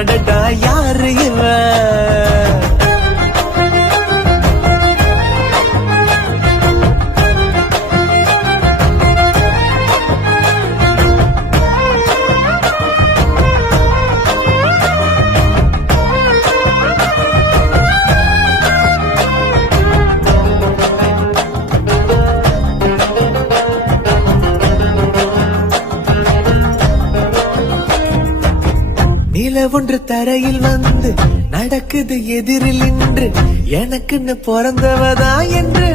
அடடா யாரு இவன்? நில ஒன்று தரையில் வந்து நடக்குது எதிரில் நின்று எனக்குன்னு பிறந்தவதா என்று